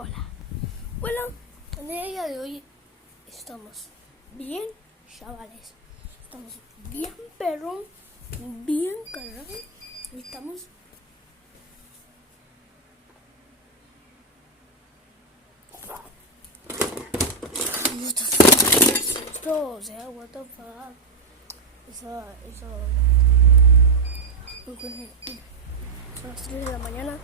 Hola. Bueno, en el día de hoy estamos bien, chavales. Estamos bien, perrón, bien, carajo. Estamos... Esto, o sea, what the fuck. Eso... Son las 3 de la mañana.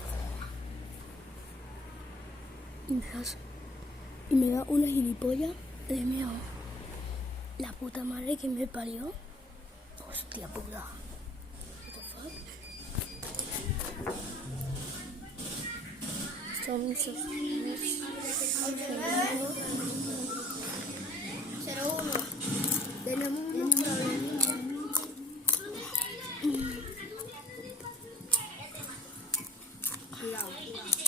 Y me da una gilipollas de miedo. La puta madre que me parió. Hostia puta. What the fuck. Son muchos. 01. Tenemos unos problemas. Claro.